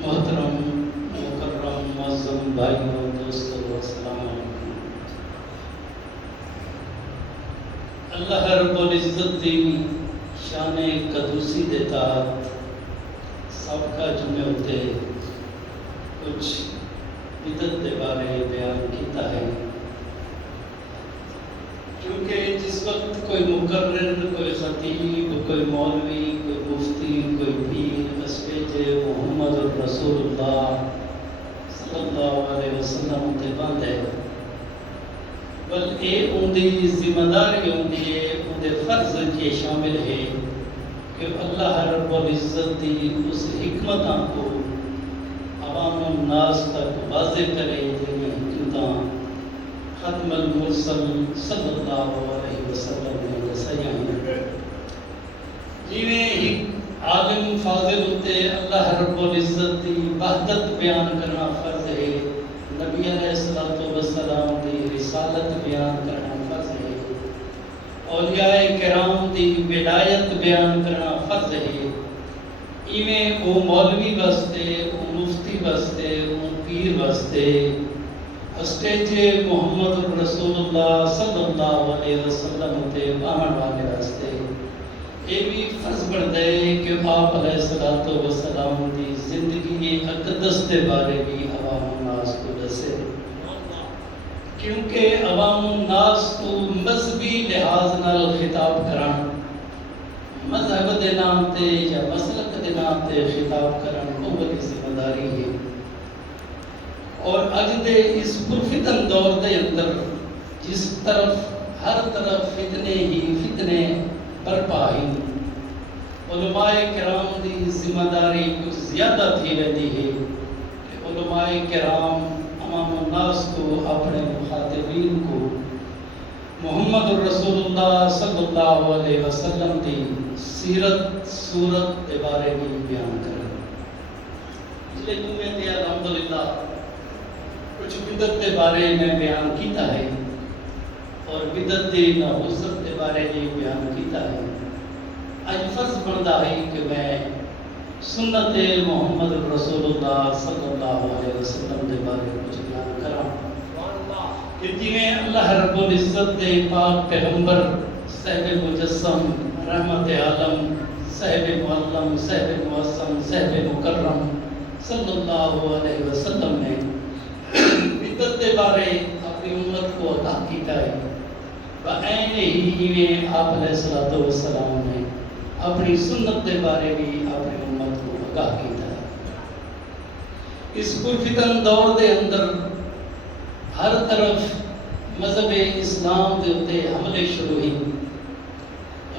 محترم مکرم معظم بھائیوں دوستوں السلام علیکم۔ اللہ رب العزت دی شان قدوسی دے تحت سابقہ جمعے ہوتے کچھ بدعت کے بارے بیان کیتا ہے، کیونکہ جس وقت کوئی مقرر، کوئی خطیب، کوئی مولوی، کوئی مفتی، کوئی پیر اسپیجے محمد رسول اللہ صلی اللہ علیہ وسلم تے بند ہے، بل اے ان دی ذمہ داری ہوندی ہے، ان دے فرض کے شامل ہے کہ اللہ رب العزت دی اس حکمتاں کو عوام الناس تک واضح کرے، جنہیں حکمتاں ختم المرسل صلی اللہ علیہ وسلم نے دسائیاں ہیں۔ جویں عالم فاضل ہوتے اللہ رب العزت دی وحدت بیان کرنا فرض ہے، نبی علیہ السلام دی رسالت بیان کرنا فرض ہے، اولیاء کرام دی ولایت بیان کرنا فرض ہے، ایویں او مولوی واسطے، او مفتی واسطے، او پیر واسطے اسٹیج محمد رسول اللہ صلی اللہ علیہ وسلم تے باہن والے واسطے یہ بھی فرض بنتا ہے کہ آپ علیہ السلام دی زندگی اقدس کے بارے بھی عوام الناس کو دسے، کیونکہ عوام الناس کو مذہبی لحاظ نال خطاب کرن، مذہب دے نام تے یا مسلک دے نام تے خطاب کرن بہت بڑی ذمہ داری ہے۔ اور اج دے اس پرفتن دور دے اندر جس طرف ہر طرف فتنے ہی فتنے برپا ہیں، علماء کرام دی ذمہ داری کچھ زیادہ تھی رہتی ہے کہ علماء کرام عوام الناس کو، اپنے مخاطبین کو محمد رسول اللہ صلی اللہ علیہ وسلم دی سیرت صورت کے بارے میں بیان کریں۔ پچھلے جمعے تے الحمدللہ کچھ بدعت کے بارے میں بیان کیتا ہے اور بدعت کی نحوست کے بارے میں بیان کیتا ہے۔ آج فرض بنتا ہے کہ میں سنت محمد رسول اللہ صلی اللہ علیہ وسلم کے بارے میں کچھ بیان کراں کہ جویں اللہ رب العزت دے پاک پیغمبر صاحب مجسم رحمت عالم صاحب معلم صاحب معصم صاحب مکرم صلی اللہ علیہ وسلم نے بدعت کے بارے اپنی امت کو عطا کیتا ہے، وعین ہی ایویں آپ علیہ السلام نے اپنی سنت کے بارے بھی اپنی امت کو آگاہ کیتا ہے۔ اس پرفتن دور دے اندر ہر طرف مذہب اسلام دے اتے حملے شروع ہوئے،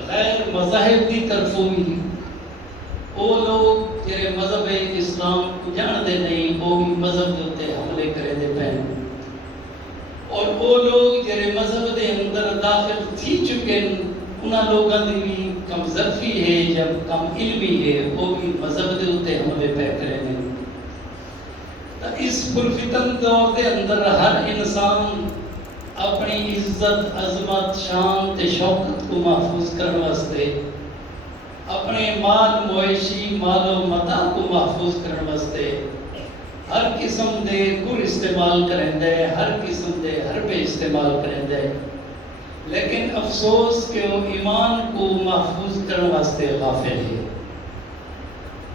غیر مذاہب دی طرفوں بھی وہ لوگ جڑے مذہب اسلام کو جانتے نہیں وہ بھی مذہب دے اتے حملے کرے دے پے، اور وہ لوگ جڑے مذہب دے اندر داخل تھی چکے انہاں لوگاں دی بھی کم ظرفی ہے یا کم علمی ہے، وہ بھی مذہب دے اتے حملے پے کرے دے۔ تو اس پرفتن دور دے اندر ہر انسان اپنی عزت، عظمت، شان تے شوکت کو محفوظ کرنے واسطے، اپنے مال مویشی، مال و متاع کو محفوظ کرنے واسطے ہر قسم دے گر استعمال کریں دے، ہر قسم دے حربے استعمال کریں دے، لیکن افسوس کہ وہ ایمان کو محفوظ کرنے واسطے غافل ہے۔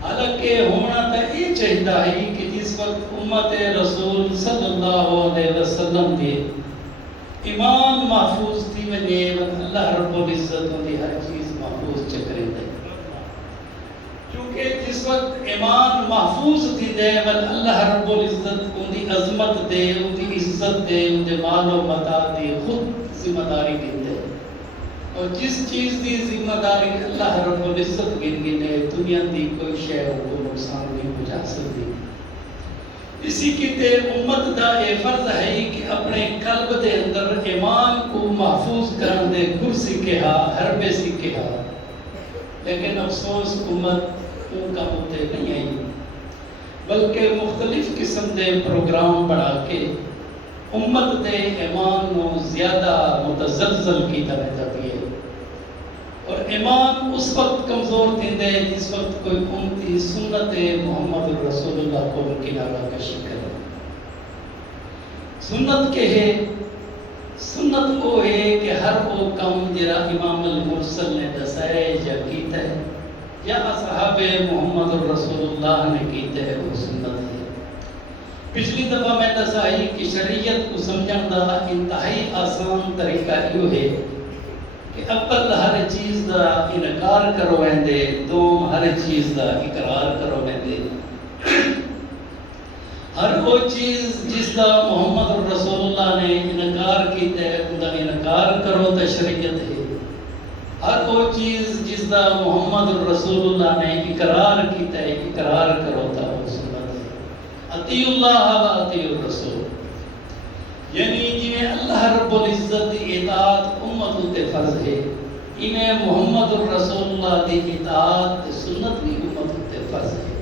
حالانکہ ہونا تو یہ چاہیے ہے کہ جس وقت امت رسول صلی اللہ علیہ وسلم دی ایمان محفوظ تھی ونجے اللہ رب العزت دی ہر چیز محفوظ چکریں دے، کیونکہ جس وقت ایمان محفوظ تھی دے ول اللہ رب العزت ان دی عظمت دے، ان دی عزت دے، ان دے مال و متاع دی خود ذمہ داری دے، اور جس چیز دی ذمہ داری اللہ رب العزت گنے دنیا دی کوئی شے کو نقصان نہیں پہنچا سکتی۔ اسی کتے امت دا یہ فرض ہے کہ اپنے قلب دے اندر ایمان کو محفوظ کرن دے گر سیکھے ہا، حربے سیکھے ہا، لیکن افسوس امت ان کا ہوتے نہیں آئی، بلکہ مختلف قسم دے پروگرام بنا کے امت دے ایمان کو زیادہ متزلزل کی طرح جاتی ہے۔ اور ایمان اس وقت کمزور تھیندے جس وقت کوئی امتی سنت محمد رسول اللہ کو کنارہ کشی کرے. سنت کے ہے سنت وہ ہے کہ ہر وہ کم جرا امام المرسل نے دسائے یا کیتا ہے یا اصحاب محمد رسول اللہ نے کیتا ہے وہ سنت ہے. پچھلی دفعہ میں دسائی کہ شریعت کو سمجھن دا انتہائی آسان طریقہ یہ ہے کہ اول ہر چیز دا انکار کرو ویندے، دوم ہر چیز دا اقرار کرو ویندے. ہر وہ چیز جس دا محمد رسول اللہ نے انکار کیتا ہے ان دا انکار کرو تو شریعت ہے. ہر وہ چیز جس دا محمد رسول اللہ نے اقرار کیتا ہے اقرار کرو تو وہ سنت ہے. اطیع اللہ و اطیع الرسول، یعنی جی اللہ رب العزت دی اطاعت امت تے فرض ہے، ایویں محمد الرسول اللہ دی اطاعت سنت بھی امت تے فرض ہے.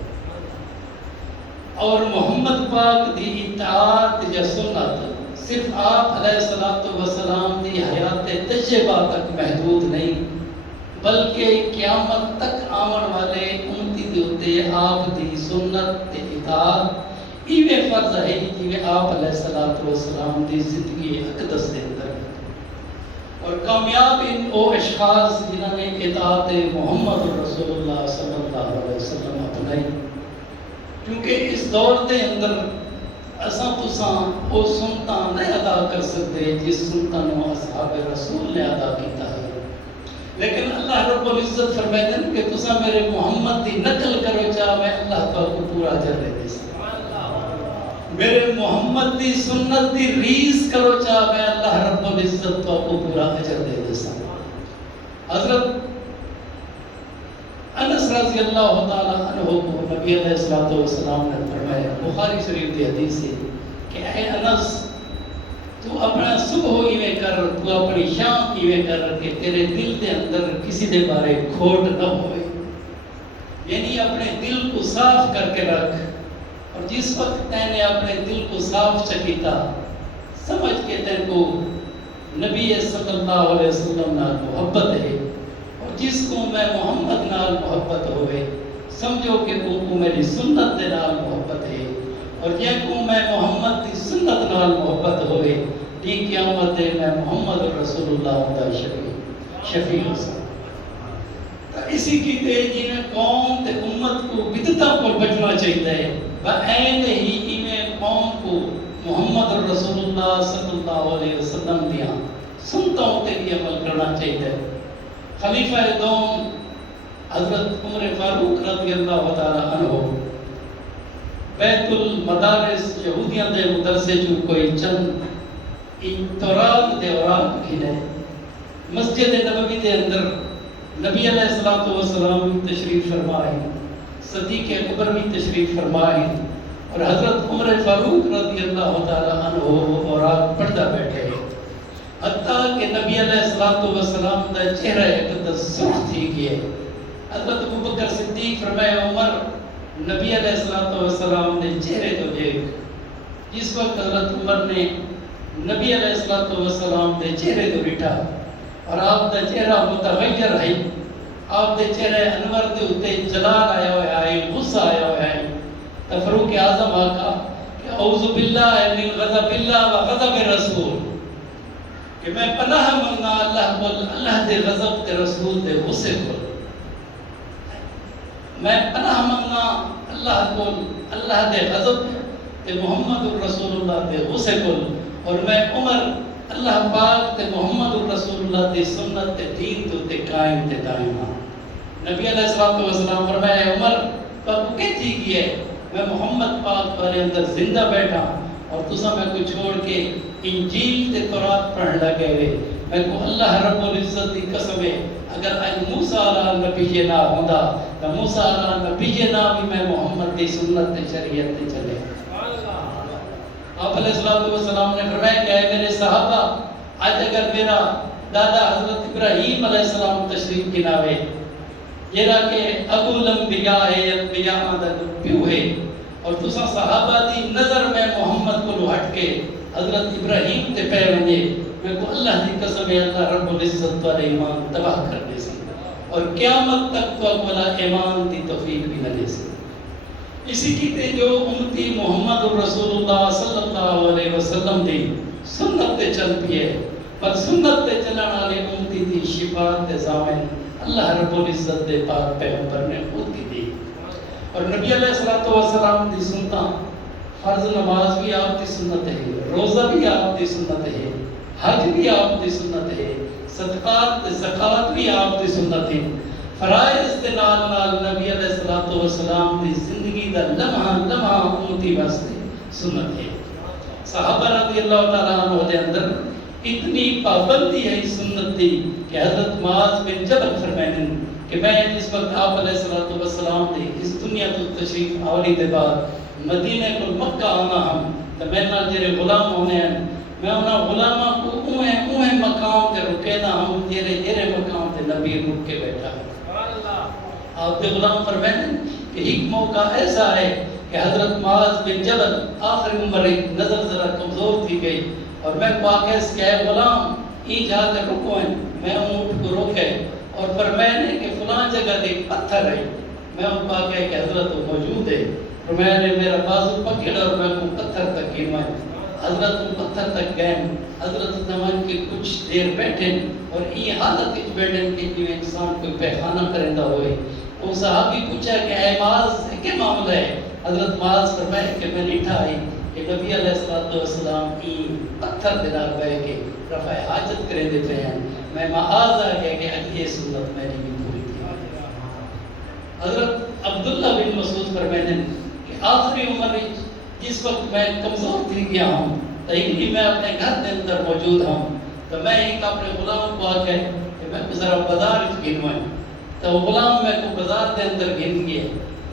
اور محمد پاک دی اطاعت یا سنت صرف آپ علیہ الصلوۃ والسلام دی حیات طیبہ تک محدود نہیں، بلکہ قیامت تک آمن والے امتی دے اوتے آپ دی سنت تے اطاعت ایویں فرض ہے جی آپ علیہ الصلوۃ والسلام دی زندگی اقدس دے اندر. اور کامیاب ان او اشخاص جنہوں نے اطاعت محمد رسول اللہ صلی اللہ علیہ وسلم اپنائی، کیونکہ اس دور دے اندر اساں تساں او سنتاں نہیں ادا کر سکتے جس سنتاں نو اصحاب رسول نے ادا کیتا ہے. لیکن اللہ رب العزت فرمائے ہیں کہ تساں میرے محمد دی نقل کرو چاہ میں اللہ تعالیٰ کو پورا اجر دے دے سکتا. میرے محمد دی سنت دی ریز کرو چاہ میں اللہ رب العزت کو پورا اجر دے دے سکتا. حضرت انس رضی اللہ تعالیٰ عنہ کو نبی علیہ الصلوۃ والسلام نے فرمایا، بخاری شریف کی حدیث ہے کہ اے انس تو اپنا صبح ایویں کر، تو اپنی شام ایویں کر کہ تیرے دل دے اندر کسی دے بارے کھوٹ نہ ہوئے. یعنی اپنے دل کو صاف کر کے رکھ، اور جس وقت تے نے اپنے دل کو صاف چکیتا سمجھ کے تے کو نبی صلی اللہ علیہ وسلم نال محبت ہے، اور جس کو میں محمد نال محبت ہوئے سمجھو کہ کو میری سنت دے نال محبت ہے، اور جے کو میں محمد دی سنت نال محبت ہوئے دی قیامت دے میں محمد رسول اللہ دا شفیع حسن. اسی کی تے جی میں قوم تے امت کو بدعتاں کو بچنا چاہیے ہے، بہین ہی ایویں قوم کو محمد رسول اللہ صلی اللہ علیہ وسلم دیاں سنتوں تے بھی عمل کرنا چاہیے. خلیفہ دوم حضرت عمر فاروق رضی اللہ تعالیٰ عنہ بیت المدارس یہودیاں دے مدرسے جو کوئی چند انتراک دے اوراق کھلے مسجد نبوی دے اندر نبی علیہ الصلوۃ والسلام تشریف فرمائے، صدیق اکبر بھی تشریف فرمائے، اور حضرت عمر فاروق رضی اللہ تعالیٰ عنہ اوراق پڑھتا بیٹھے، حتیٰ کہ نبی علیہ الصلوۃ والسلام دا چہرہ اقدس سرخ تھی گئے. حضرت ابوبکر صدیق فرمائے عمر نبی علیہ الصلوۃ والسلام نے چہرے تو دیکھ. جس وقت حضرت عمر نے نبی علیہ الصلوۃ والسلام نے چہرے تو ڈٹھا اور آپ دا چہرہ متغیر ہے، آپ دے چہرے انور دے اتے جلال آیا ہوا ہے، غصہ آیا ہوا ہے. تو فاروق اعظم آقا کہ اعوذ باللہ من غضب اللہ و غضب رسول، کہ میں پناہ منگنا اللہ کو، اللہ دے غضب تے رسول دے غصے کو. میں پناہ منگنا اللہ کو، اللہ دے غضب تے محمد رسول اللہ دے غصے کو، اور میں عمر اللہ پاک تے محمد رسول اللہ دی سنت تے دین تو تے قائم تے دائم ہاں. نبی علیہ الصلوۃ والسلام فرمایا عمر تو کہ تھی کی ہے میں محمد پاک پر اندر زندہ بیٹھا اور تسا میں کو چھوڑ کے انجیل تے تورات پڑھن لگے ہوئے. میں کو اللہ رب العزت دی قسم ہے اگر اج موسیٰ علیہ نبی نہ ہوندا تو موسیٰ علیہ نبی نہ بھی میں محمد دی سنت تے شریعت تے چلے. آپ علیہ السلام نے فرمایا کہ اے میرے صحابہ آج اگر میرا دادا حضرت ابراہیم علیہ السلام تشریف گناوے جیرا کہ ابو الانبیاء ہے، انبیاء دا پیو ہے، اور تسا صحابہ دی نظر میں محمد کو ہٹ کے حضرت ابراہیم تے پہ ونجے میں کو اللہ دی قسم ہے اللہ رب العزت والے ایمان تباہ کر دے سکتا. اور قیامت تک تو اکملا ایمان دی توفیق بھی نہ دے سکے۔ اسی کی تے جو امتی محمد رسول اللہ صلی اللہ علیہ وسلم دی سنت تے چل پی ہے، پر سنت تے چلن والے امتی دی شفاعت تے ضامن اللہ رب العزت دے پاک پیغمبر نے خود کی دی۔ اور نبی علیہ الصلوۃ والسلام دی سنتاں، فرض نماز بھی آپ دی سنت ہے، روزہ بھی آپ دی سنت ہے، حج بھی آپ دی سنت ہے، صدقات زکات بھی آپ دی سنت ہے۔ فرائض دے نال نال نبی علیہ الصلوۃ والسلام دی زندگی دا لمحہ لمحہ امتی واسطے سنت ہے۔ صحابہ رضی اللہ تعالیٰ عنہ دے اندر اتنی پابندی ہے اس سنت دی کہ حضرت معاذ بن جبل فرمائیں کہ میں جس وقت آپ علیہ الصلوۃ والسلام دی اس دنیا تو تشریف آوری دے بعد مدینہ کو مکہ آنا ہم تو میں نال جڑے غلام ہونے ہیں، میں انہاں غلاماں کو اوہیں مقام تے رکے نہ ہم جڑے مقام تے نبی رک کے بیٹھا ہے۔ آپ کے غلام فرمائیں کہ ایک موقع ایسا ہے کہ حضرت معاذ بن جبل آخری عمر نظر ذرا کمزور تھی گئی اور میں کو آکے اس کے غلام ای جا کے رکو ہیں، میں اونٹ کو روکے اور فرمائیں کہ فلاں جگہ ایک پتھر ہے، میں ان کو آکے کہ حضرت وہ موجود ہے، فرمایا نے میرا بازو پکڑا اور میں کو پتھر تک گرمائیں۔ حضرت ان پتھر تک گئے، حضرت زمان کے کچھ دیر بیٹھے اور یہ حالت کچھ بیٹھے کہ جو انسان کوئی پیخانہ کرندہ ہوئے۔ وہ صحابی پوچھا کہ اے معاذ کیا معاملہ ہے؟ حضرت معاذ فرمائے کہ میں لیٹھا آئی کہ نبی علیہ السلام کی پتھر دلال بے کے رفع حاجت کریں دیتے ہیں، میں معاذ آ گیا کہ اج یہ سنت میں نے بھی پوری تھی۔ حضرت عبداللہ بن مسعود فرمائیں کہ آخری عمر جس وقت میں کمزور تھی گیا ہوں تو میں اپنے گھر کے اندر موجود ہوں تو میں ایک اپنے غلام کو آ کے کہ میں ذرا بازار گنوائیں تو وہ غلام میں کو بازار کے اندر گن گیا،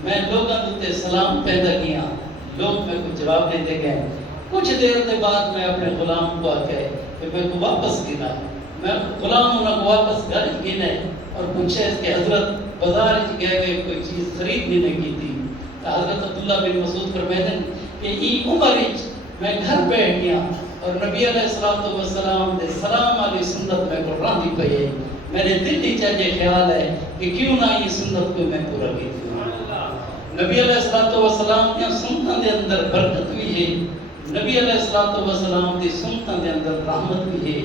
میں لوگوں تے سلام پیدا کیا، لوگ میں کو جواب دیتے گئے۔ کچھ دیر کے بعد میں اپنے غلام کو آ کے کہ میں کو واپس گنا، میں غلام انہوں کو واپس گھر گنے اور پوچھے کہ حضرت بازار گئے گئے کوئی چیز خرید بھی نہیں کی تھی تو حضرت عبداللہ بن مسعود فرمائیں کہ ای عمر میں گھر بیٹھ گیا اور نبی علیہ السلام دے سلام علی سنت میں کو راندی پئی ہے، میرے دل ہی چاہے خیال ہے کہ کیوں نہ یہ سنت کو میں پورا کی تھی۔ نبی علیہ السلام کی سنتوں دے اندر برکت بھی ہے، نبی علیہ السلام دی سنتوں دے اندر رحمت بھی ہے،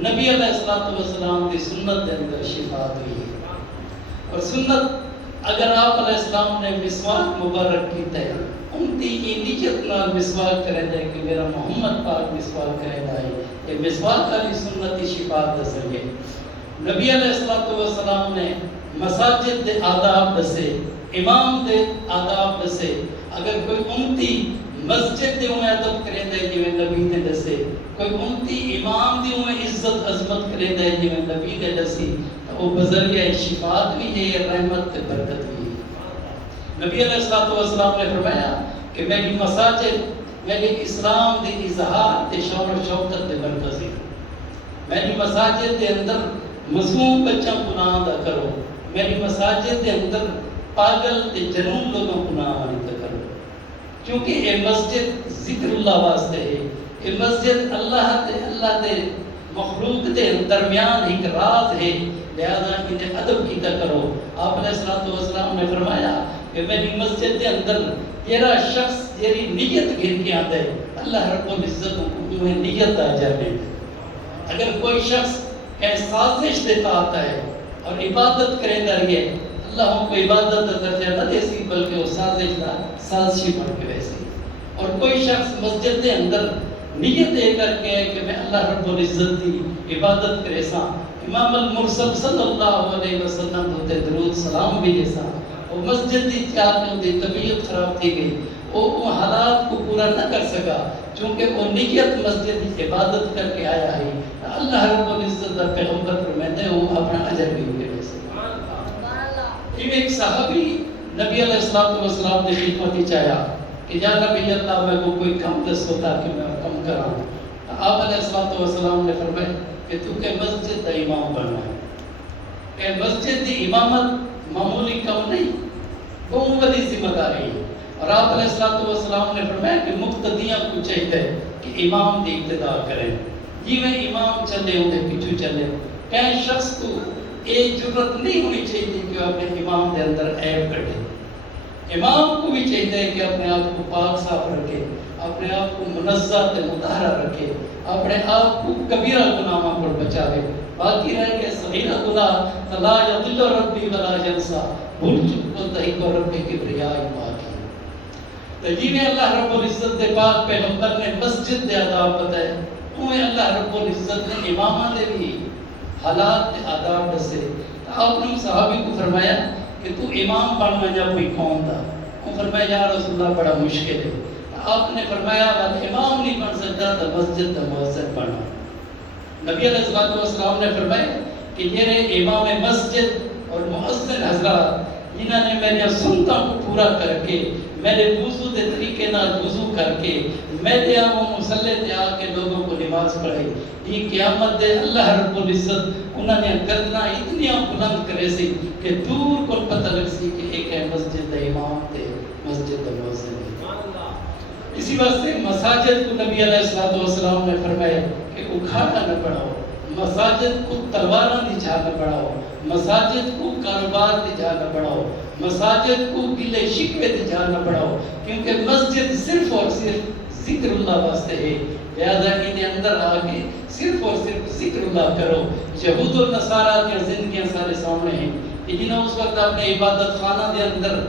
نبی علیہ السلام دی سنت دے اندر شفاعت بھی ہے۔ اور سنت اگر آپ علیہ السلام نے مسواک مبارک کی ہے، امتی کی نیت نال مسواک کرے دے کہ میرا محمد پاک مسواک کرے دائے، یہ مسواک علی سنتی شفاعت دے سکے۔ نبی علیہ السلام نے مساجد دے آداب دسے، امام دے آداب دسے، اگر کوئی امتی مسجد دے انہیں عدب کرے دے جو نبی نے دسے، کوئی امتی امام دے انہیں عزت عظمت کرے دے جو نبی نے دسی، تو وہ بذریعہ شفاعت بھی ہے، رحمت تے برکت بھی ہے۔ نبی علیہ السلام نے فرمایا کہ میری مساجد میری اسلام دے اظہار تے شان و شوکت دے مرکز ہے، میری مساجد دے اندر معصوم بچہ گناہ نہ کرو، میری مساجد دے اندر پاگل تے جنون لوگوں گناہ نہ کرو، کیونکہ یہ مسجد ذکر اللہ واسطے ہے، یہ مسجد اللہ دے مخلوق دے درمیان ایک راز ہے، لہذا انہیں ادب کیتا کرو۔ آپ علیہ السلام نے فرمایا کہ میری مسجد دے اندر تیرا شخص تیری نیت گھر کے آتا ہے، اللہ رب العزت کو نیت آ جائے۔ اگر کوئی شخص کہ سازش دیتا آتا ہے اور عبادت کرے رہیے، اللہ ہم کو عبادت کا درجہ نہ دے سی بلکہ وہ سازشی بن کے ویسے۔ اور کوئی شخص مسجد کے اندر نیت یہ کر کے کہ میں اللہ رب العزت کی عبادت کرے سا، امام المرسل صلی اللہ علیہ وسلم ہوتے درود سلام بھی جیسا، وہ مسجد کی چاہتے ہوتے طبیعت خراب تھی گئی، وہ حالات کو پورا نہ کر سکا چونکہ وہ نیت مسجد کی عبادت کر کے آیا ہے، اللہ رب العزت کا پیغمبر فرماتے ہیں وہ اپنا اجر بھی ہوگے ویسے۔ ایک صحابی نبی علیہ السلام نے خدمت ہی چاہیا کہ یا نبی اللہ میں کو کوئی کم دس ہوتا کہ میں کم کراؤں، آپ علیہ السلام نے فرمایا کہ تو کہ مسجد کا امام بننا ہے، کہ مسجد کی امامت معمولی کم نہیں، بہت بڑی ذمہ داری ہے۔ اور آپ علیہ السلام نے فرمایا کہ مقتدیاں کو چاہیے کہ امام کی اقتداء کریں، جی میں امام چلے ہوتے پیچھو چلے، کہیں شخص کو یہ ضرورت نہیں ہونی چاہیے کہ وہ اپنے امام کے اندر عیب کٹے. امام کو بھی چاہیے کہ اپنے آپ کو پاک صاف رکھے, اپنے آپ کو منزہ تے مطہرہ رکھے, اپنے آپ کو کبیرہ گناہوں پر بچاوے. باقی رہ کے صغیرہ گناہ لا یضل ربی ولا ینسا, بھول چک کو تہی کو رب کبریاء باقی. تو جی میں اللہ رب العزت دے پاک پیغمبر نے مسجد دے آداب بتائے, انہیں اللہ رب العزت نے امامہ دے بھی حالات دے آداب دسے. آپ نے صحابی کو فرمایا کہ تو امام بننا جا کوئی قوم تھا. وہ فرمایا یا رسول اللہ بڑا مشکل ہے. آپ نے فرمایا امام نہیں بن سکتا تو مسجد کا مؤذن بنا. نبی علیہ السلام نے فرمایا کہ یہ امام مسجد اور مؤذن حضرات جنہوں نے میرے سنتوں کو پورا کر کے میرے وضو کے طریقے نال وضو کر کے میرے مصلی تے آ کے لوگوں کو نماز پڑھائی, یہ قیامت دے اللہ رب العزت انہوں نے گردنا اتنی بلند کرے سی کہ دور کو پتہ لگ سی کہ ایک ہے مسجد دا امام تے مسجد دا مؤذن. اسی واسطے مساجد کو نبی علیہ السلام نے فرمایا کہ اکھاڑا نہ بڑھاؤ, مساجد کو تلواراں دی جا نہ بڑھاؤ, مساجد کو کاروبار دی جا نہ بڑھاؤ, مساجد کو گلے شکوے دی جا نہ بڑھاؤ, کیونکہ مسجد صرف اور صرف ذکر اللہ واسطے ہے. لہذا ان اندر آ کے صرف اور صرف ذکر اللہ کرو. یہود و نصارہ کی زندگیاں سارے سامنے ہیں, جنہوں اس وقت اپنے عبادت خانہ دے اندر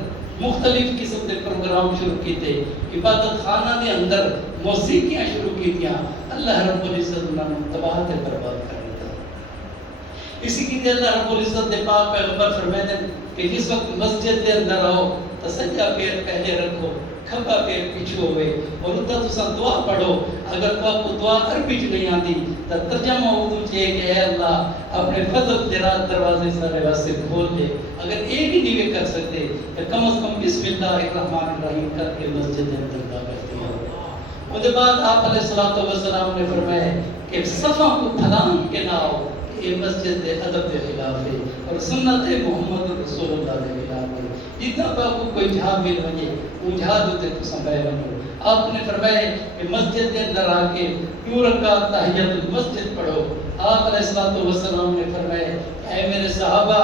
مختلف قسم کے پروگرام شروع کیتے, عبادت خانہ دے اندر موسیقیاں شروع کیتیاں. اللہ رب العزت انہوں نے تباہ تے برباد کر دیتا. اسی کی اللہ رب العزت دے پاک پیغمبر فرماتے ہیں کہ جس وقت مسجد دے اندر آؤ تو سجا پیر پہلے رکھو, کھبا پیر پیچھے ہوئے, اور اتنا تسا دعا پڑھو. اگر تو آپ کو دعا عربی چ نہیں آتی تو ترجمہ اردو چاہیے کہ اے اللہ اپنے فضل کے رات دروازے سارے واسطے کھول دے. اگر یہ بھی نہیں کر سکتے تو کم از کم بسم اللہ الرحمن الرحیم کر کے مسجد کے اندر داخل ہو. اس کے بعد آپ علیہ السلام نے فرمایا کہ صفوں کو پھلان کے نہ آؤ, یہ مسجد دے ادب کے خلاف ہے اور سنت محمد رسول اللہ کے خلاف ہے. جتنا باقو کوئی جہاد بھی بنے وہ جہاد ہوتے تو سنبھائے بنو. آپ نے فرمایا کہ مسجد کے اندر آ کے 2 رکعت تحیت المسجد پڑھو. آپ علیہ السلام نے فرمایا اے میرے صحابہ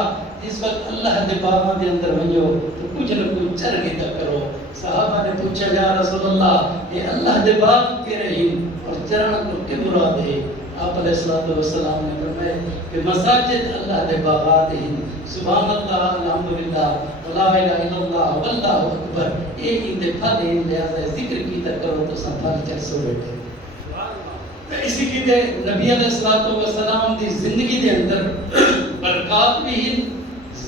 اس وقت اللہ دے باغاں دے اندر ونجو تو کچھ نہ کچھ چرگی تا کرو. صحابہ نے پوچھا یا رسول اللہ یہ اللہ دے باغ کے رہی اور چرن کو کیا مراد ہے؟ آپ علیہ السلام نے فرمایا کہ مساجد اللہ دے باغات ہیں. سبحان اللہ الحمدللہ لا الہ الا اللہ واللہ اکبر, یہ ان دے پھل ہیں. لہذا ذکر کی تا کرو تو سنبھال کر سو بیٹھے. اسی کی دے نبی علیہ السلام دی زندگی دے اندر برکات بھی ہیں,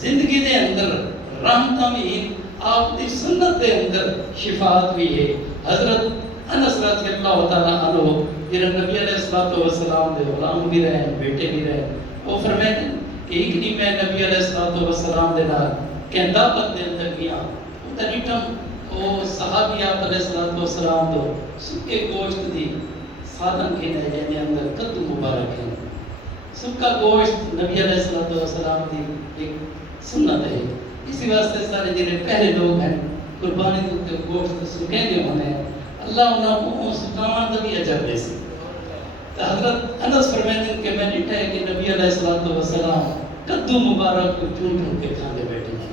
زندگی دے اندر رحمتاں بھی ہیں, آپ دی سنت دے اندر شفاعت بھی ہے. حضرت انس رضی اللہ تعالیٰ عنہ یہ نبی علیہ السلام دے غلام بھی رہے, بیٹے بھی رہے. وہ فرماتے ہیں کہ ایک نہیں میں نبی علیہ السلام دے نال کہندا پت دے اندر گیا تے ریٹم او صحابی آپ علیہ السلام دو سکے گوشت دی سادن کے دے اندر کدو مبارک ہے. سکا گوشت نبی علیہ السلام دی ایک سنت ہے. اسی واسطے سارے جڑے پہلے لوگ ہیں قربانی دے گوشت سکے دے ہونے اللہ انہوں کو سکاوان دا بھی اجر دے سی. حضرت انس فرماتے ہیں کہ میں دیکھا ہے کہ نبی علیہ السلام کدو مبارک کو چون کے کھانے بیٹھے ہیں.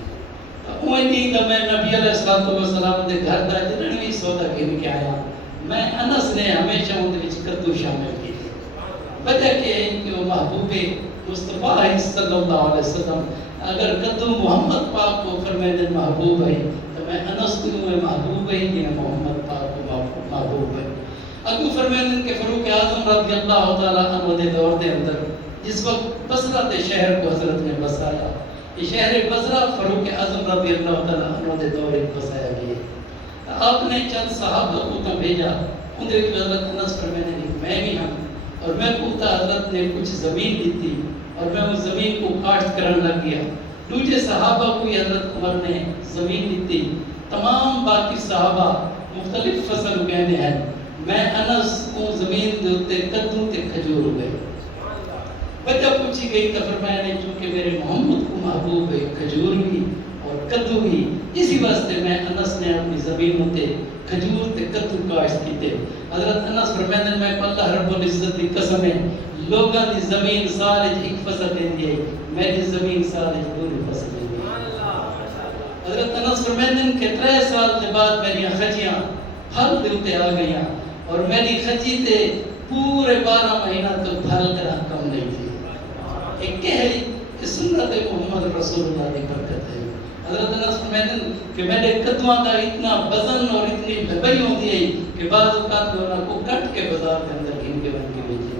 وہ نہیں کہ میں نبی علیہ السلام دے گھر دا جنہوں بھی سودا گھن کے آیا, میں انس نے ہمیشہ ان کے کدو شامل کی تھی. وجہ کہ وہ محبوب مصطفیٰ صلی اللہ علیہ وسلم اگر کدو محمد پاک کو فرمائے محبوب ہے تو میں انس کو محبوب ہے کہ محمد پاک کو محبوب ہے. ابو فرمائے کہ فاروق اعظم رضی اللہ تعالیٰ عنہ دے دور دے اندر جس وقت بصرہ دے شہر کو حضرت نے بسایا, یہ شہر بصرہ فاروق اعظم رضی اللہ تعالیٰ عنہ دے دور ایک بسایا گیا. آپ نے چند صحابہ کو تو بھیجا, ان کے حضرت انس فرماتے ہیں میں بھی ہوں اور میں پوتا حضرت نے کچھ زمین دی تھی اور میں اس زمین کو کاشت کرنے لگ گیا. دوسرے صحابہ کو حضرت عمر نے زمین دی تھی. تمام باقی صحابہ مختلف فصل اگانے ہیں, میں انس کو زمین دے کدو تے کھجور اگائے. وجہ پوچھی گئی تو فرمایا نے چونکہ میرے محمد کو محبوب ہے کھجور بھی اور کدو بھی اسی واسطے میں انس نے اپنی زمین ہوتے کھجور تے کدو کاشت کیتے حضرت انس فرماتے ہیں میں اللہ رب العزت دی قسم ہے لوگاں دی زمین سال وچ ایک فصل دیندی ہے میری زمین سال وچ دو فصل دیندی ہے حضرت انس فرماتے ہیں کہ 3 سال کے بعد میری خچیاں پھل دے اوتے آ گئیاں اور میری خچی تے پورے 12 مہینہ تو پھل کرا کم نہیں تھی ایک ہے کہ سنت محمد رسول اللہ کی برکت ہے حضرت انس فرماتے ہیں کہ میرے قدموں کا اتنا وزن اور اتنی لمبائی ہوتی ہے کہ بعض اوقات لوگوں کو کٹ کے بازار کے اندر گن کے بن کے بیچے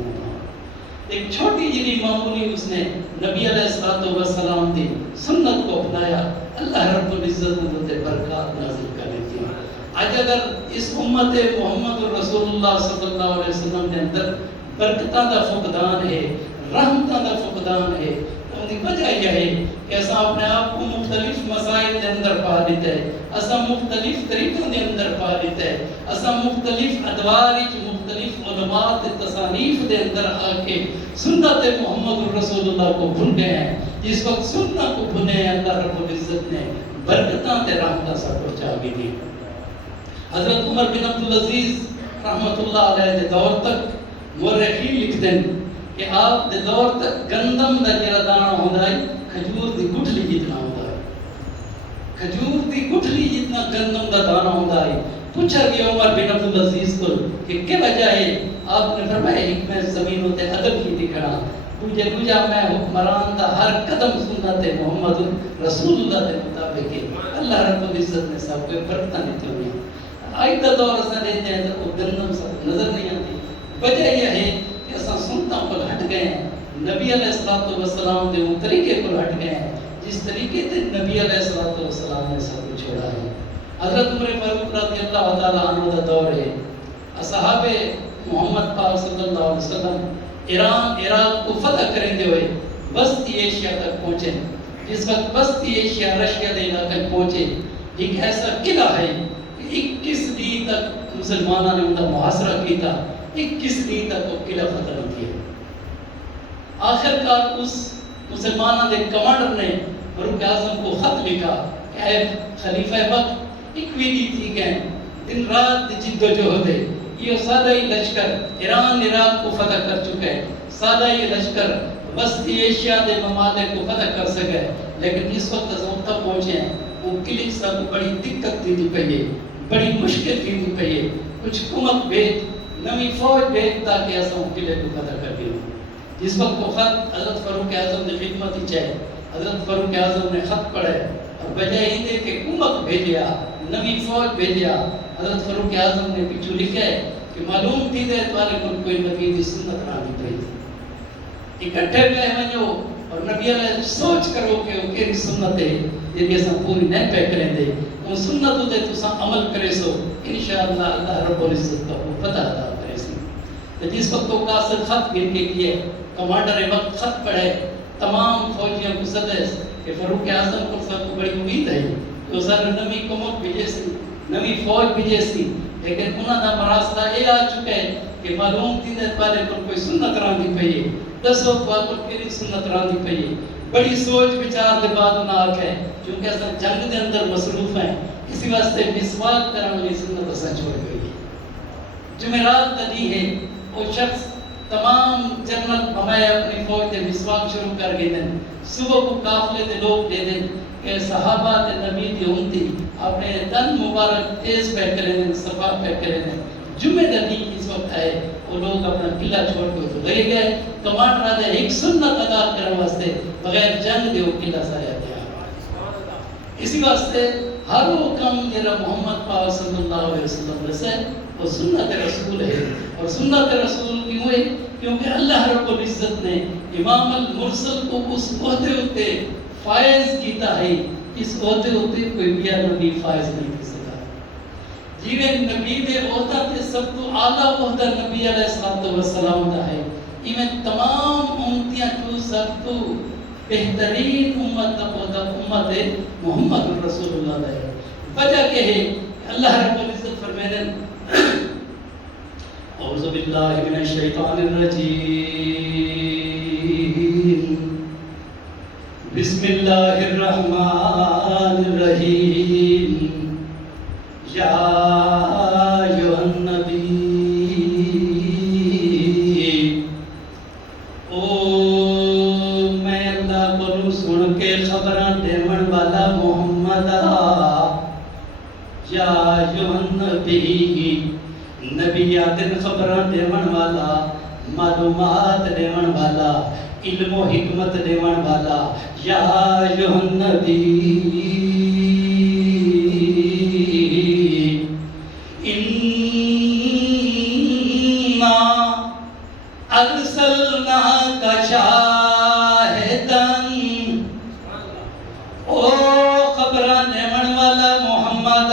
ایک چھوٹی جنی معمولی اس نے نبی علیہ الصلوۃ والسلام دی سنت کو اپنایا اللہ رب العزت نے برکات نازل کر دی آج اگر اس امت محمد رسول اللہ صلی اللہ علیہ وسلم کے اندر برکتاں دا فقدان ہے رحمتاں دا فقدان ہے تو ان کی وجہ یہ ہے کہ ایسا اپنے آپ کو مختلف مسائل کے اندر پا لیتا ہے ایسا مختلف طریقوں کے اندر پا لیتا ہے ایسا مختلف ادوار مختلف علماء تصانیف کے اندر آ کے سنت محمد رسول اللہ کو بھول گئے ہیں جس وقت سنت کو بھولے ہیں اللہ رب العزت نے برکتاں تے رحمتاں سب پہنچا بھی دی حضرت عمر بن عبدالعزیز رحمت اللہ علیہ دے دور تک مورخین لکھتے ہیں کہ آپ دے دور تک گندم دا جڑا دانہ ہوندا ہے کھجور دی گٹھلی جتنا ہوندا ہے کھجور دی گٹھلی جتنا گندم دا دانہ ہوندا ہے پوچھا گیا عمر بن عبدالعزیز کو کہ کیا وجہ ہے آپ نے فرمایا ایک میں زمین ہوتے ادب کی دکھنا دوجا میں حکمران دا ہر قدم سنت محمد رسول اللہ کے مطابق ہے اللہ رب العزت نے سب کو برکتاں دیتے ہوئے آج کا دور ایسا رہتے ہیں تو وہ گندم سب نظر نہیں آتی وجہ یہ ہے کہ ایسا سنتوں پر ہٹ گئے ہیں نبی علیہ الصلوۃ والسلام کے ان طریقے پر ہٹ گئے ہیں جس طریقے سے نبی علیہ الصلوۃ والسلام نے سب کو چھوڑا ہے حضرت عمر فاروق رضی اللہ تعالیٰ عنہ کا دور ہے اصحاب محمد پاک صلی اللہ علیہ وسلم ایران عراق کو فتح کرنے ہوئے وسطی ایشیا تک پہنچے جس وقت وسطی ایشیا رشیا کے علاقے پہنچے ایک ایسا قلعہ ہے 21 دن تک مسلمانوں نے ان کا محاصرہ کیا 21 دن تک وہ قلعہ فتح نہیں کیا آخر کار اس مسلمانوں کے کمانڈر نے فاروق اعظم کو خط لکھا کہ اے خلیفہ وقت 21 تھی گئے دن رات جد و جہد ہے یہ سادہ ہی لشکر ایران عراق کو فتح کر چکا ہے سادہ ہی لشکر وسطی ایشیا کے ممالک کو فتح کر سکے لیکن اس وقت تک پہنچے ہیں وہ قلعے سب کو بڑی دقت دی پئی ہے بڑی مشکل دی پئی ہے کچھ حکومت بھیج نئی فوج بھیج تاکہ ایسا قلعے کو فتح کر دیں جس وقت وہ خط حضرت فاروق اعظم نے خدمت ہی چاہے حضرت فاروق اعظم نے خط پڑھے اور وجہ یہ تھے کہ حکومت بھیجیا نئی فوج بھیجیا حضرت فاروق اعظم نے پیچھو لکھا ہے کہ معلوم تھی دے تمہارے کو کوئی نبی دی سنت نہ دی پئی اکٹھے پہ ونجو اور نبی علیہ سوچ کرو کہ وہ کیڑی سنت ہے جی اساں پوری نہ پہ کریں دے وہ سنت تے تساں عمل کرے سو انشاءاللہ اللہ رب العزت کا فتح عطا کرے سی جس وقت وہ قاصد خط گن کے لیے کمانڈر وقت خط پڑھے تمام فوجیوں کو سدس کہ فاروق اعظم کو سب کو بڑی امید ہے تو سر نئی قومت بھیجے سی نئی فوج بھیجے سی لیکن انہوں نے مراسلہ یہ آ چکا ہے کہ معلوم تھی دے والے پر کوئی سنت راندی پئی ہے دسو پر کیڑی سنت راندی پئی ہے بڑی سوچ بچار دے بعد انہاں آکھے کیونکہ اساں جنگ دے اندر مصروف ہیں اسی واسطے مسواک کرن والی سنت اساں چھوڑ گئی ہے جمعرات دی ہے وہ شخص تمام جنرل ہمیں اپنی فوج دے مسواک شروع کر گئے ہیں صبح کو قافلے دے لوگ دے دیں کہ صحابہ تے نبی دی امتی اپنے تن مبارک تیز پہ کریں دیں صفا پہ کریں دیں جمعہ دن اس وقت ہے وہ لوگ اپنا قلعہ چھوڑ کے تو لے گئے کمانڈر آدھے ایک سنت ادا کرنے واسطے بغیر جنگ دے وہ قلعہ سارے آتے ہیں اسی واسطے ہر وہ کم جرا محمد پاک صلی اللہ علیہ وسلم رسے وہ سنت رسول ہے اور سنت رسول کیوں ہے کیونکہ اللہ رب العزت نے امام المرسل کو اس عہدے ہوتے فائز کیتا ہے اس عہدے ہوتے کوئی بھی نبی فائز نہیں کر سکا جیویں نبی دے عہدہ تے سب تو اعلیٰ عہدہ نبی علیہ الصلوۃ والسلام دا ہے ایویں تمام امتیاں تو سب تو بہترین امت عہدہ امت محمد رسول اللہ دا ہے وجہ کہ ہے اللہ رب العزت فرمائے اعوذ باللہ من الشیطان الرجیم بسم اللہ الرحمن الرحمن الرحیم یا ایھا النبی او میں اللہ کو سن کے خبراں دیون والا محمد یا ایھا النبی نبی آدن خبراں دیون والا معلومات دیون والا علم و حکمت دیون والا یا ایھا النبی انا ارسلناک شاہداً او خبراں دیون والا محمد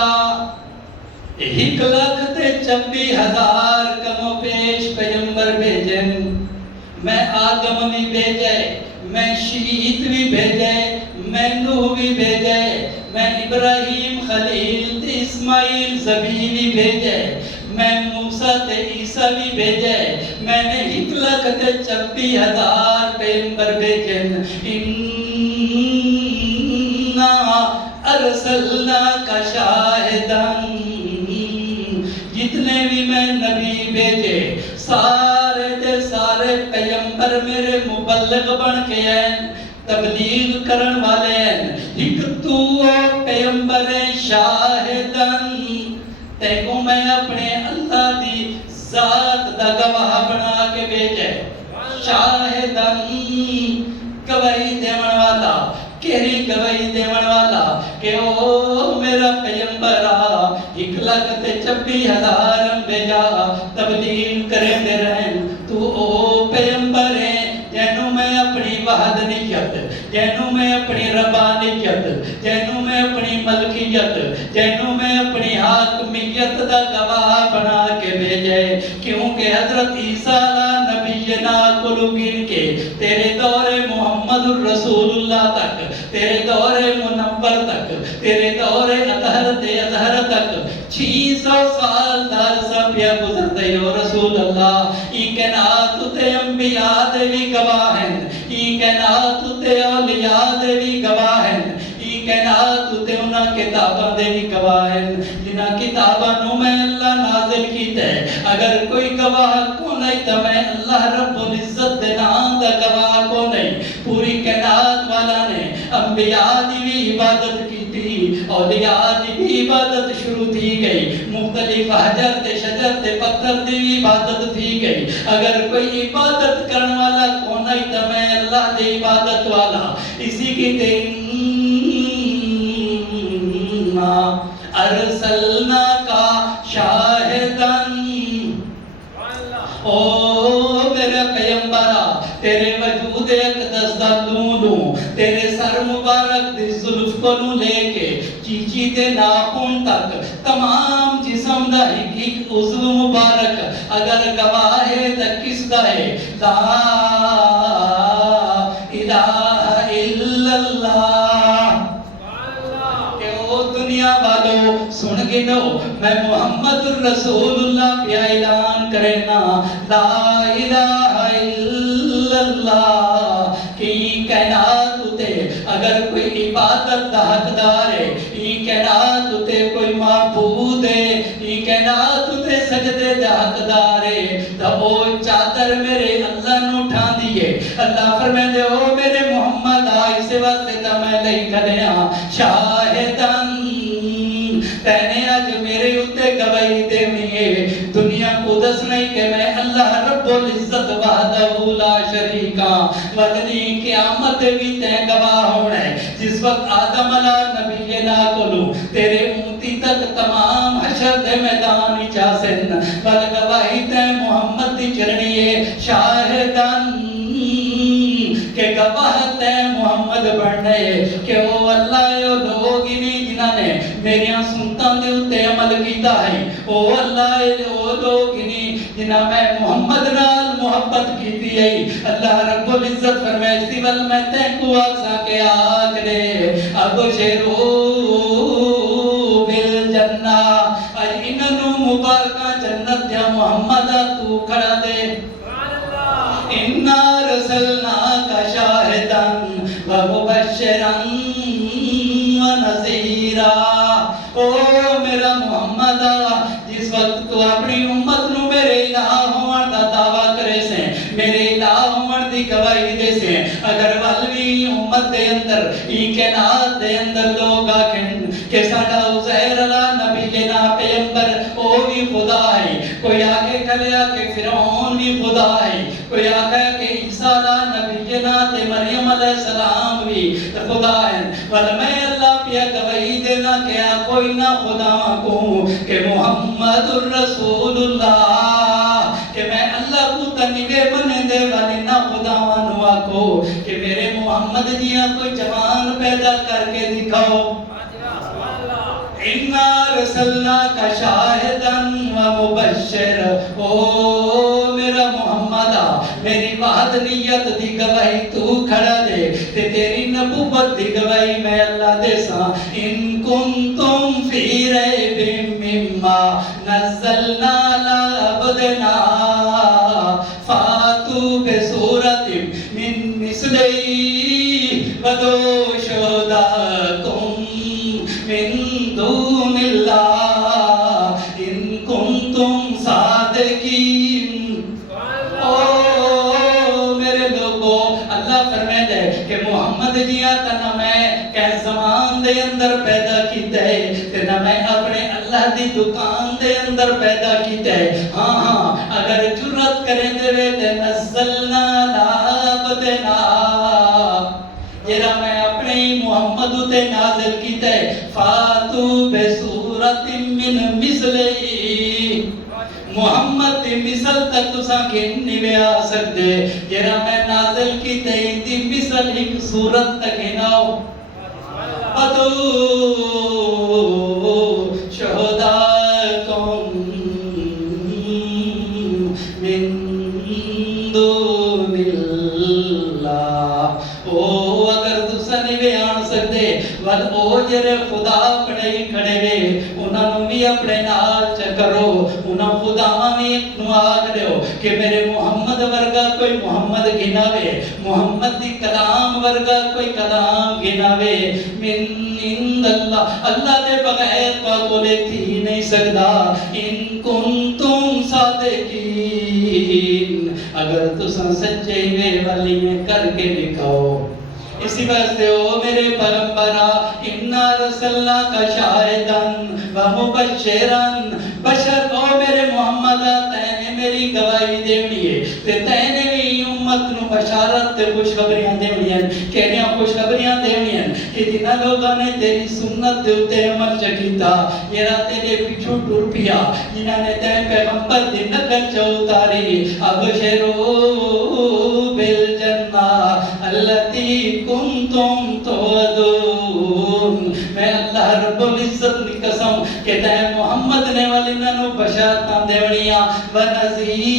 1,26,000 کم و پیش پیغمبر بھیجن میں آدم بھی بھیجے میں شیت بھی بھیجے میں نوح بھی بھیجے میں ابراہیم خلیل تے اسماعیل ذبیح بھی بھیجے میں موسیٰ تے عیسیٰ بھی بھیجے میں نے 1,26,000 پیغمبر بھیجن انا ارسلناک شاہداً جتنے بھی میں نبی بھیجے سارے دے سارے پیغمبر میرے مبلغ بن کے ہیں تبلیغ کرن والے ہیں ایک تو پیغمبر شاہدن تے کو میں اپنے اللہ دی ذات دا گواہ بنا کے بھیجے شاہدن گواہی دیون والا کہری گواہی دیون والا کہ او میرا پیغمبر 1,26,000 بھیجا تبلیغ کریں دے رہن تو او پیغمبر ہے جنہوں میں اپنی وحدانیت جنہوں میں اپنی ربانیت جنہوں میں اپنی ملکیت جنہوں میں اپنی حاکمیت دا گواہ بنا کے بھیجے کیونکہ حضرت عیسیٰ نبینا قلوبین کے تیرے دور محمد الرسول اللہ تک تیرے دور منور تک تیرے دور اطہر تک 600 سال دارسا پیا گزرتے ہو رسول اللہ ای کائنات تے انبیاء دے بھی گواہ ہیں ای کائنات تے اولیاء دے بھی گواہ ہیں ای کائنات تے انہاں کتاباں دے بھی گواہ ہیں جنہاں کتاباں نو میں اللہ نازل کیتا ہے اگر کوئی گواہ کو نہیں تو میں اللہ رب العزت دے نام دا گواہ کو نہیں پوری کائنات والا نے انبیاء دی بھی عبادت کی تھی اولیاء دی بھی عبادت شروع تھی گئی مختلف حجر تے شجر تے پتھر دی بھی عبادت تھی گئی اگر کوئی عبادت کرنے والا کون ہے تو میں اللہ دی عبادت والا اسی کی دینا ارسلناک شاہداً او میرے پیغمبرہ تیرے وجود اقدس دا لولوں تیرے سر مبارک دی زلف کو لے کے چیچی تے ناخن تک تمام جسم دا ایک عضو مبارک اگر گواہ ہے تو کس دا ہے لا الہ الا اللہ کہ او دنیا والو سن گنو میں محمد الرسول اللہ پہ اعلان کرنا لا الہ الا اللہ کہ کائنات تے اگر کوئی عبادت دا حقدار ہے ای کائنات تے کوئی معبود ہے ای کائنات تے سجدے دا حقدار ہے تو وہ چادر میرے اللہ نو اٹھا دیئے اللہ فرمائے دے او میرے محمد آئی سے واسطے تا میں لئی کھلیا شاہدن تینے آج میرے اتے گواہی دینی ہے دنیا کو دس نہیں کہ میں اللہ رب العزت وحدہ لا شریکا ودنی قیامت بھی تین گواہ ہونا ہے جس وقت آدم علیہ نبی نا کلو تیرے امتی تک تمام حشر دے میدانی چاسن ود گواہی تین محمد دی چرنی ہے شاہدن کہ گواہ تین محمد بڑھنے کہ وہ اللہ یو لوگ ہی نہیں جنہاں نے میریاں سنتان دے اتے عمل کیتا ہے او اللہ وہ لوگ ہی نہیں جنہاں میں محمد نال محبت کیتی ہے اللہ رب العزت فرمائے سیول میں تین کو آسا کے آگرے اب شیرو بالجنہ اج انہوں مبارکہ جنت یا محمد تو کھڑا دے اِنَّا رَسَلْنَاكَ شَاهِدًا وَمُبَشِّرًا وَنَذِيرًا وقت تو اپنی امت نو میرے الہ ہون دا دعویٰ کرے سے میرے الہ ہون دی گواہی دے سے اگر والوی امت دے اندر کائنات دے اندر لوگ آکھن کہ ساڈا عزیر علیہ نبی جنا پیغمبر او بھی خدا ہے کوئی آگے کھلیا کہ فرعون بھی خدا ہے کوئی آگے کہ عیسیٰ علیہ نبی جنا تے مریم علیہ السلام بھی خدا ہے ول میں اللہ پیا گواہی دینا کہ کوئی نہ خدا کو کہ محمد الرسول اللہ کہ میں اللہ کو تنوے بنے دے والے نہ خدا وانو آکو کہ میرے محمد جیاں کوئی جوان پیدا کر کے دکھاؤ اِنَّا رَسَلْنَاكَ شَاهِدًا وَمُبَشِّرًا او میرا محمدہ میری وحدانیت دی گواہی تو کھڑا دے تے تیری نبوت دی گواہی میں اللہ دے ساں ان کنتم فی ریب مما نزلنا علی عبدنا فاتوا بسورۃ من مثلہ ودعوا شہداءکم من دون اللہ ان کنتم صادقین او میرے لوگوں اللہ فرمائے دے کہ محمد جیاں تنہ میں کہ زمان دے اندر پیدا کیتا ہے تنہ میں اپنے اللہ دی دکان دے اندر پیدا کیتا ہے ہاں اگر جرت کریں دے تے نزلنا لابدنا جرا میں اپنے محمد تے نازل کیتا ہے فاتو بسورت من مثلہی محمد دی مثل تک تساں کہیں نہیں آ سکتے جرا میں نازل کیتا ہے دی مثل ایک صورت تک ناؤ ادو شہداکم من دون اللہ او اگر تساں نہیں آن سکتے ول او جرے خدا اپنے کھڑے وے انہاں نو بھی اپنے نال چکرو انہاں خدا بھی نو آگ دیو کہ میرے محمد ورگا کوئی محمد گناوے محمد دی کلام ورگا کوئی کلام گناوے من عند اللہ اللہ دے بغیر کوئی تھی نہیں سکتا ان کنتم صادقین اگر تساں سچے وے والی میں کر کے دکھاؤ اسی واسطے او میرے پیغمبرا انا رسلناک شاہدن ومبشرن بشر او میرے محمد تینے میری گواہی دینی ہے تے تینے بھی امت نو بشارت تے خوشخبریاں دینی ہیں کہنیاں خوشخبریاں دینی ہیں کہ جنہ لوگاں نے تیری سنت دے اتے عمل چکیتا یہ تیرے پیچھو ٹر پیا جنہ نے تے پیغمبر دی نقل چا اتاری ابشروا بالجنہ اللتی کنتم توعدون میں اللہ رب العزت کی قسم کہ تے محمد نے والی نو بشارتاں دیونیاں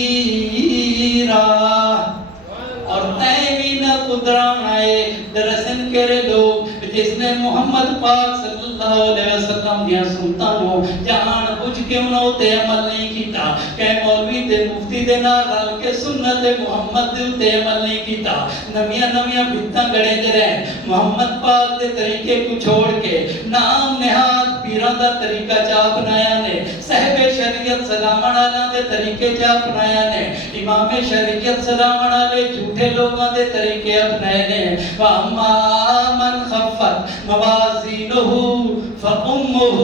ونذیرا اور تے بھی نہ قدران آئے درسن کرے لوگ جس نے محمد پاک صلی اللہ علیہ وسلم دیا سنتانوں جہان بجھ کے انہوں تے عمل نہیں کیتا کہ مولوی تے مفتی دے نال کے سنت محمد دے عمل نہیں کیتا نمیاں نمیاں بتاں گڑے دے رہے محمد پاک دے طریقے کو چھوڑ کے نام نہاد پیران دا طریقہ چا اپنایا نے صاحب شریعت سلامن آلہ دے طریقے چا اپنایا نے امام شریعت سلامن آلے جھوٹے لوگاں دے طریقے اپنائے نے وَأَمَّا مَنْ خَفَّتْ مَوَازِينُهُ فَأُمُّهُ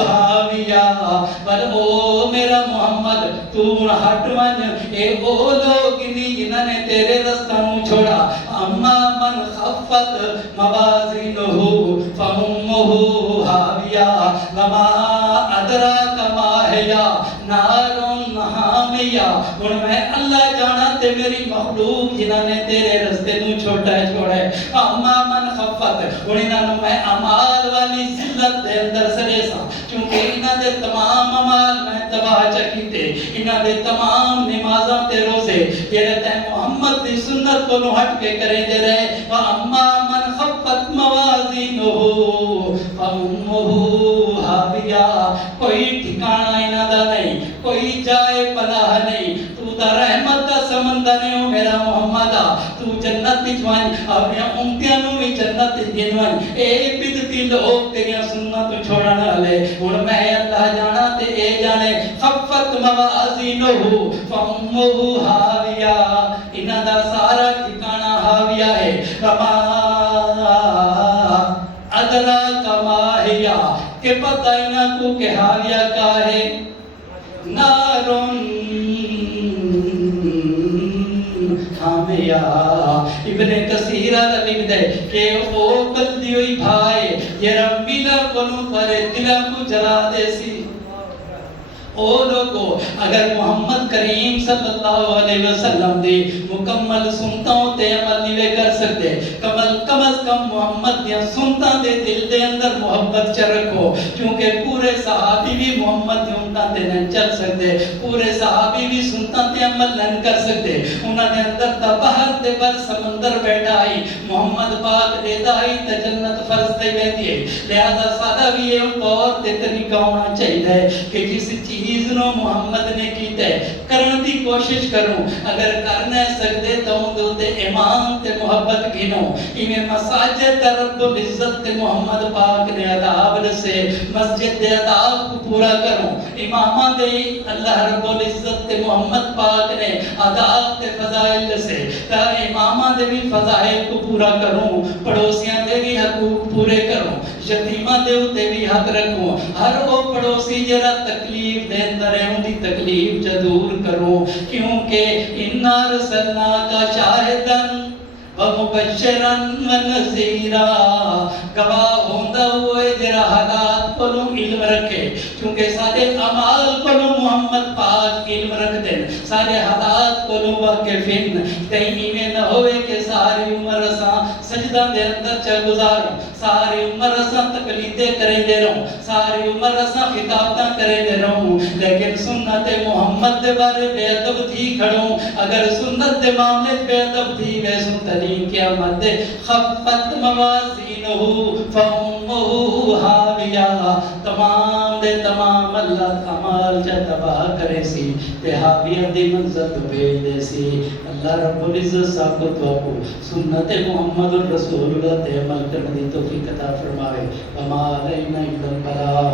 هَاوِيَةٌ پر او میرا محمد تو ہٹ من اے او لوگ نہیں جنہاں نے تیرے رستہ نو چھوڑا اما من خفت موازینہ فأمُّهُ هاویہ وما ادراک ما ہیا نار حامیہ ہن میں اللہ جانا تے میری مخلوق جنہاں نے تیرے رستے نو چھوڑا ہے اما من خفت ہن انہاں میں اعمال والی ذلت دے اندر سرے سا کیونکہ انہاں دے تمام اعمال میں تباہ چکیتے انہاں دے تمام نمازاں تے روزے جڑے تے محمد دی سنت کو نو ہٹ کے کرے دے رہے واما من خفت موازینہ فأمُّهُ هاویہ کوئی ٹھکانہ انہاں دا نہیں کوئی جائے پناہ نہیں تو دا رحمت دا سمندر ہے میرا محمدہ تو جنت جوان اپنے امتیاں نو بھی جنت جنوان اے بدتی لوگ تیریاں سننا تو چھوڑنا لے اور میں اللہ جانا تے اے جانے خفت موازینہ فامہ ہاویہ انہاں دا سارا ٹھکانہ ہاویہ ہے وما ادراک ما ہی کہ پتہ انہاں کو کہ ہاویہ کا ہے نارن حامیہ ابن کثیر لکھ دے کہ او بلدی ہوئی بھائی یہ رمیلا کنو پر دلہ کو جلا دے سی او لوگو اگر محمد کریم صلی اللہ علیہ وسلم دی مکمل سنتوں تے عمل نہیں کر سکتے کم از کم محمد دیا سنتوں دے دل دے اندر محبت چ رکھو کیونکہ پورے صحابی بھی محمد دی سنتوں تے نہیں چل سکتے پورے صحابی بھی سنتوں تے عمل نہیں کر سکتے انہاں دے اندر تا بحر تے بر سمندر بیٹھا آئی محمد پاک دے دائی تا جنت فرض تے بیٹھی ہے لہذا سادہ بھی یہ طور تے طریقہ ہونا چاہیے کہ جس چیز نو محمد نے کیتا ہے کرن دی کوشش کروں اگر کر نہ سکتے تو دے ایمان تے محبت گنو انہیں مساجد رب العزت تے محمد پاک نے عذاب سے مسجد دے عذاب کو پورا کروں امامہ دے اللہ رب العزت تے محمد پاک نے عذاب تے فضائل سے تا امامہ دے بھی فضائل کو پورا کروں پڑوسیاں دے بھی حقوق پورے کروں یتیمہ دے ہوتے بھی حق رکھوں ہر وہ پڑوسی جرا تکلیف دے اندر ہے ان دی تکلیف جدور کروں کیونکہ اِنَّا رَسَلْنَاكَ شَاهِدًا وَمُبَشِّرًا وَنَذِيرًا گواہ ہوندہ ہوئے جرا حالات کو علم رکھے کیونکہ سارے اعمال کو محمد پاک علم رکھ دیں سارے حالات کو واقفین کہیں میں نہ ہوئے کہ ساری عمر اساں سجدہ دے اندر چا گزاروں ساری عمر اساں تقلیدیں کریں دے رہوں ساری عمر اساں خطابتاں کریں دے رہوں لیکن سنت محمد دے بارے بے ادب تھی کھڑوں اگر سنت دے معاملے بے ادب تھی وے سنتلین قیامت دے خفت موازینہ فامہ ہاویہ تمام دے تمام اللہ عمال جا تباہ کرے سی تے ہاویہ دی منزل تو بھیج دے سی اللہ رب العزت صاحب کو آپ سنت محمد الرسول اللہ تے عمل کرنے دی توفیق عطا فرمائے وما علینا الا البلاغ